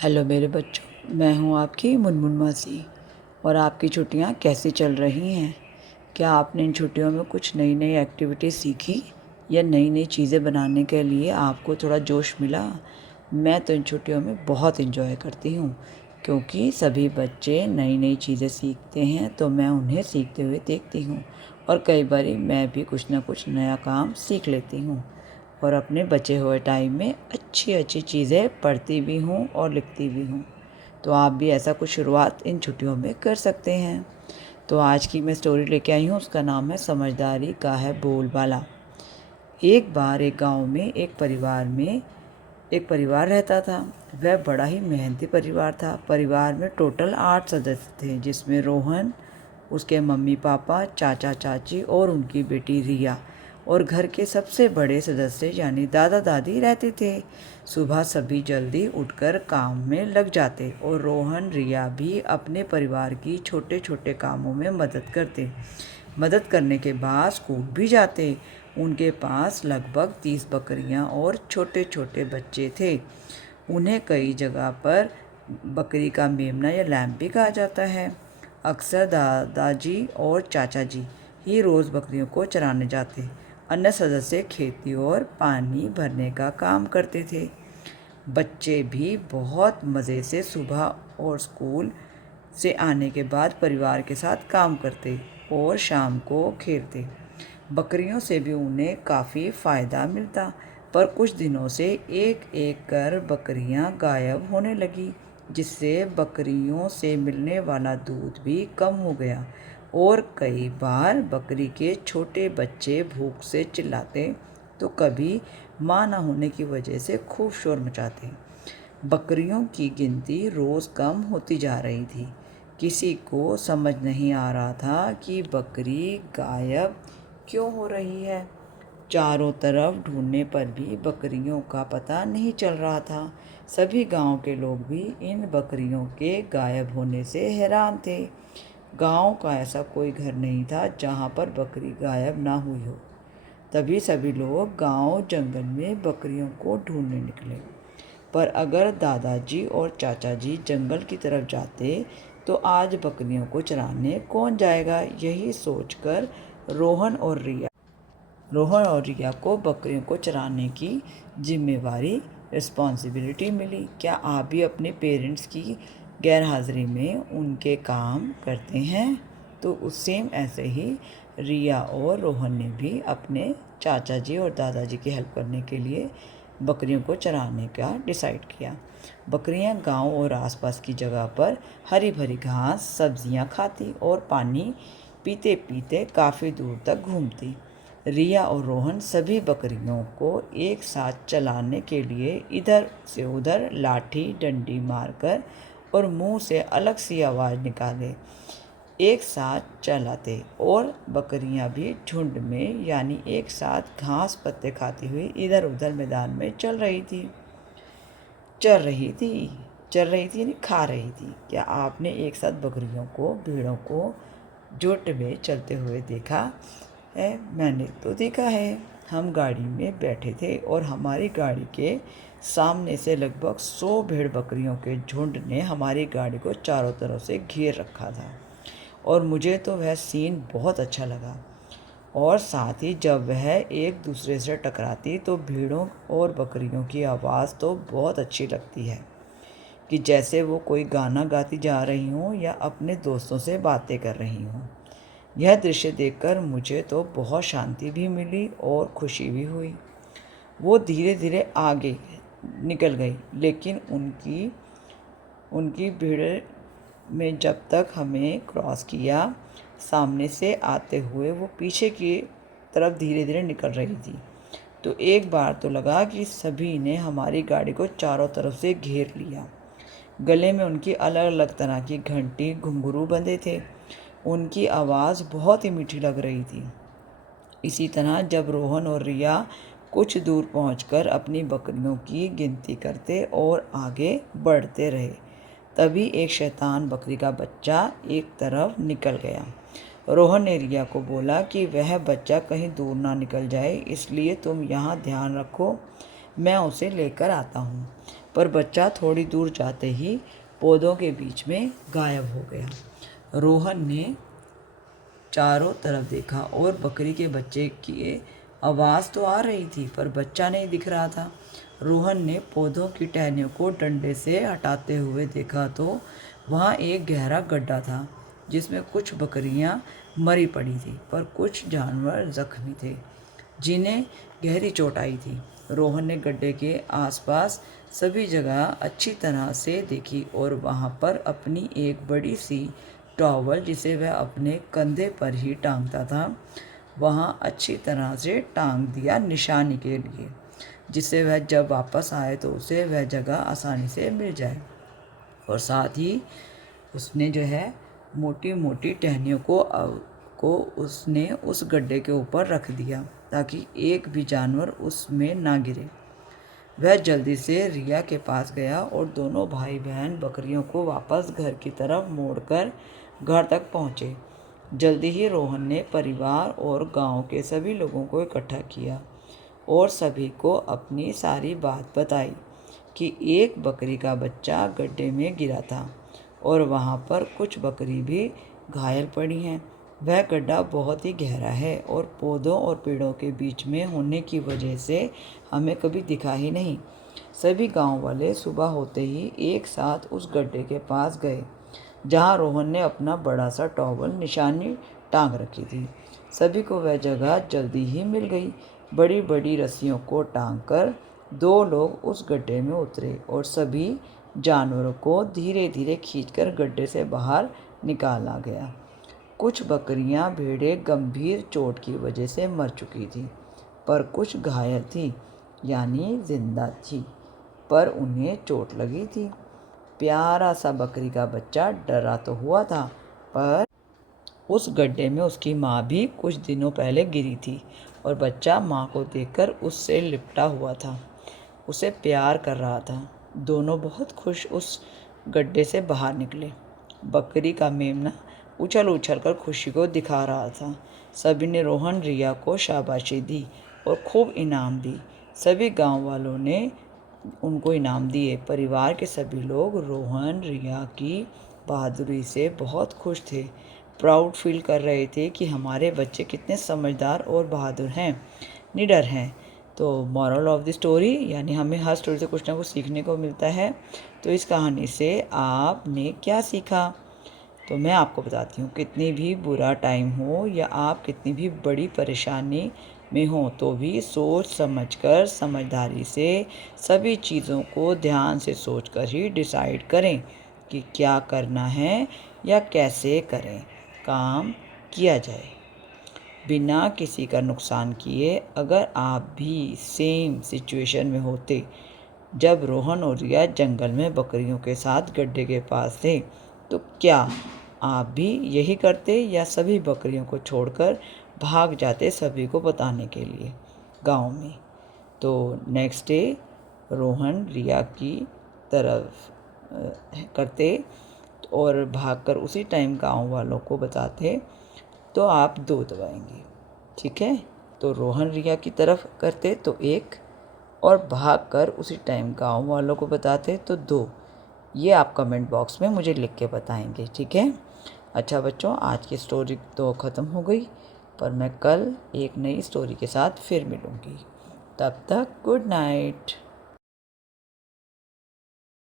Hello मेरे बच्चों, मैं हूँ आपकी मुनमुन मासी। और आपकी छुट्टियाँ कैसी चल रही हैं? क्या आपने इन छुट्टियों में कुछ नई नई एक्टिविटी सीखी या नई नई चीज़ें बनाने के लिए आपको थोड़ा जोश मिला? मैं तो इन छुट्टियों में बहुत इन्जॉय करती हूँ, क्योंकि सभी बच्चे नई नई चीज़ें सीखते हैं तो मैं उन्हें सीखते हुए देखती हूँ। और कई बार मैं भी कुछ ना कुछ नया काम सीख लेती हूँ और अपने बचे हुए टाइम में अच्छी अच्छी चीज़ें पढ़ती भी हूँ और लिखती भी हूँ। तो आप भी ऐसा कुछ शुरुआत इन छुट्टियों में कर सकते हैं। तो आज की मैं स्टोरी लेके आई हूँ, उसका नाम है समझदारी का है बोलबाला। एक बार एक गांव में एक परिवार रहता था। वह बड़ा ही मेहनती परिवार था। परिवार में टोटल 8 सदस्य थे, जिसमें रोहन, उसके मम्मी पापा, चाचा चाची और उनकी बेटी रिया और घर के सबसे बड़े सदस्य यानी दादा दादी रहते थे। सुबह सभी जल्दी उठकर काम में लग जाते और रोहन रिया भी अपने परिवार की छोटे छोटे कामों में मदद करने के बाद स्कूल भी जाते। उनके पास लगभग 30 बकरियां और छोटे छोटे बच्चे थे। उन्हें कई जगह पर बकरी का मेमना या लैम्प भी कहा जाता है। अक्सर दादाजी और चाचा जी ही रोज़ बकरियों को चराने जाते। अन्य सदस्य खेती और पानी भरने का काम करते थे। बच्चे भी बहुत मज़े से सुबह और स्कूल से आने के बाद परिवार के साथ काम करते और शाम को खेलते। बकरियों से भी उन्हें काफ़ी फ़ायदा मिलता, पर कुछ दिनों से एक एक कर बकरियां गायब होने लगी, जिससे बकरियों से मिलने वाला दूध भी कम हो गया और कई बार बकरी के छोटे बच्चे भूख से चिल्लाते तो कभी माँ न होने की वजह से खूब शोर मचाते। बकरियों की गिनती रोज़ कम होती जा रही थी। किसी को समझ नहीं आ रहा था कि बकरी गायब क्यों हो रही है। चारों तरफ ढूंढने पर भी बकरियों का पता नहीं चल रहा था। सभी गांव के लोग भी इन बकरियों के गायब होने से हैरान थे। गांव का ऐसा कोई घर नहीं था जहां पर बकरी गायब ना हुई हो। तभी सभी लोग गांव जंगल में बकरियों को ढूंढने निकले। पर अगर दादाजी और चाचा जी जंगल की तरफ जाते तो आज बकरियों को चराने कौन जाएगा। यही सोचकर रोहन और रिया को बकरियों को चराने की जिम्मेवारी रिस्पॉन्सिबिलिटी मिली। क्या आप भी अपने पेरेंट्स की गैर हाजिरी में उनके काम करते हैं? तो उस सेम ऐसे ही रिया और रोहन ने भी अपने चाचा जी और दादाजी की हेल्प करने के लिए बकरियों को चराने का डिसाइड किया। बकरियां गांव और आसपास की जगह पर हरी भरी घास, सब्जियां खाती और पानी पीते पीते काफ़ी दूर तक घूमती। रिया और रोहन सभी बकरियों को एक साथ चलाने के लिए इधर से उधर लाठी डंडी मारकर और मुंह से अलग सी आवाज़ निकाले एक साथ चलाते और बकरियां भी झुंड में यानी एक साथ घास पत्ते खाती हुई इधर उधर मैदान में चल रही थी यानी खा रही थी। क्या आपने एक साथ बकरियों को, भेड़ों को झुंड में चलते हुए देखा है? मैंने तो देखा है। हम गाड़ी में बैठे थे और हमारी गाड़ी के सामने से लगभग 100 भेड़ बकरियों के झुंड ने हमारी गाड़ी को चारों तरफ से घेर रखा था और मुझे तो वह सीन बहुत अच्छा लगा। और साथ ही जब वह एक दूसरे से टकराती तो भेड़ों और बकरियों की आवाज़ तो बहुत अच्छी लगती है कि जैसे वो कोई गाना गाती जा रही हों या अपने दोस्तों से बातें कर रही हों। यह दृश्य देखकर मुझे तो बहुत शांति भी मिली और खुशी भी हुई। वो धीरे धीरे आगे निकल गई, लेकिन उनकी भीड़ में जब तक हमें क्रॉस किया, सामने से आते हुए वो पीछे की तरफ धीरे धीरे निकल रही थी। तो एक बार तो लगा कि सभी ने हमारी गाड़ी को चारों तरफ से घेर लिया। गले में उनकी अलग अलग तरह की घंटी घुंघरू बंधे थे। उनकी आवाज़ बहुत ही मीठी लग रही थी। इसी तरह जब रोहन और रिया कुछ दूर पहुंचकर अपनी बकरियों की गिनती करते और आगे बढ़ते रहे, तभी एक शैतान बकरी का बच्चा एक तरफ निकल गया। रोहन ने रिया को बोला कि वह बच्चा कहीं दूर ना निकल जाए, इसलिए तुम यहाँ ध्यान रखो, मैं उसे लेकर आता हूँ। पर बच्चा थोड़ी दूर जाते ही पौधों के बीच में गायब हो गया। रोहन ने चारों तरफ देखा और बकरी के बच्चे की आवाज़ तो आ रही थी पर बच्चा नहीं दिख रहा था। रोहन ने पौधों की टहनियों को डंडे से हटाते हुए देखा तो वहाँ एक गहरा गड्ढा था जिसमें कुछ बकरियां मरी पड़ी थी पर कुछ जानवर जख्मी थे जिन्हें गहरी चोट आई थी। रोहन ने गड्ढे के आसपास सभी जगह अच्छी तरह से देखी और वहाँ पर अपनी एक बड़ी सी टॉवल जिसे वह अपने कंधे पर ही टांगता था वहाँ अच्छी तरह से टांग दिया निशानी के लिए, जिससे वह जब वापस आए तो उसे वह जगह आसानी से मिल जाए। और साथ ही उसने जो है मोटी मोटी टहनियों को उसने उस गड्ढे के ऊपर रख दिया ताकि एक भी जानवर उसमें ना गिरे। वह जल्दी से रिया के पास गया और दोनों भाई बहन बकरियों को वापस घर की तरफ मोड़कर घर तक पहुँचे। जल्दी ही रोहन ने परिवार और गांव के सभी लोगों को इकट्ठा किया और सभी को अपनी सारी बात बताई कि एक बकरी का बच्चा गड्ढे में गिरा था और वहाँ पर कुछ बकरी भी घायल पड़ी हैं। वह गड्ढा बहुत ही गहरा है और पौधों और पेड़ों के बीच में होने की वजह से हमें कभी दिखा ही नहीं। सभी गांव वाले सुबह होते ही एक साथ उस गड्ढे के पास गए जहां रोहन ने अपना बड़ा सा टॉवल निशानी टांग रखी थी। सभी को वह जगह जल्दी ही मिल गई। बड़ी बड़ी रस्सियों को टांग कर दो लोग उस गड्ढे में उतरे और सभी जानवरों को धीरे धीरे खींचकर गड्ढे से बाहर निकाला गया। कुछ बकरियां भेड़ें गंभीर चोट की वजह से मर चुकी थी पर कुछ घायल थी यानी जिंदा थी पर उन्हें चोट लगी थी। प्यारा सा बकरी का बच्चा डरा तो हुआ था पर उस गड्ढे में उसकी माँ भी कुछ दिनों पहले गिरी थी और बच्चा माँ को देखकर उससे लिपटा हुआ था, उसे प्यार कर रहा था। दोनों बहुत खुश उस गड्ढे से बाहर निकले। बकरी का मेमना उछल उछल कर खुशी को दिखा रहा था। सभी ने रोहन रिया को शाबाशी दी और खूब इनाम दी। सभी गांव वालों ने उनको इनाम दिए। परिवार के सभी लोग रोहन रिया की बहादुरी से बहुत खुश थे, प्राउड फील कर रहे थे कि हमारे बच्चे कितने समझदार और बहादुर हैं, निडर हैं। तो मॉरल ऑफ द स्टोरी यानी हमें हर स्टोरी से कुछ ना कुछ सीखने को मिलता है। तो इस कहानी से आपने क्या सीखा? तो मैं आपको बताती हूँ, कितनी भी बुरा टाइम हो या आप कितनी भी बड़ी परेशानी में हो तो भी सोच समझकर समझदारी से सभी चीज़ों को ध्यान से सोचकर ही डिसाइड करें कि क्या करना है या कैसे करें काम किया जाए बिना किसी का नुकसान किए। अगर आप भी सेम सिचुएशन में होते जब रोहन और रिया जंगल में बकरियों के साथ गड्ढे के पास थे तो क्या आप भी यही करते या सभी बकरियों को छोड़कर भाग जाते सभी को बताने के लिए गांव में? तो नेक्स्ट डे रोहन रिया की तरफ करते और भागकर उसी टाइम गांव वालों को बताते तो आप 2 दबाएंगे, ठीक है? तो रोहन रिया की तरफ करते तो 1 और भागकर उसी टाइम गांव वालों को बताते तो 2। ये आप कमेंट बॉक्स में मुझे लिख के बताएंगे, ठीक है? अच्छा बच्चों, आज की स्टोरी तो ख़त्म हो गई पर मैं कल एक नई स्टोरी के साथ फिर मिलूँगी। तब तक गुड नाइट।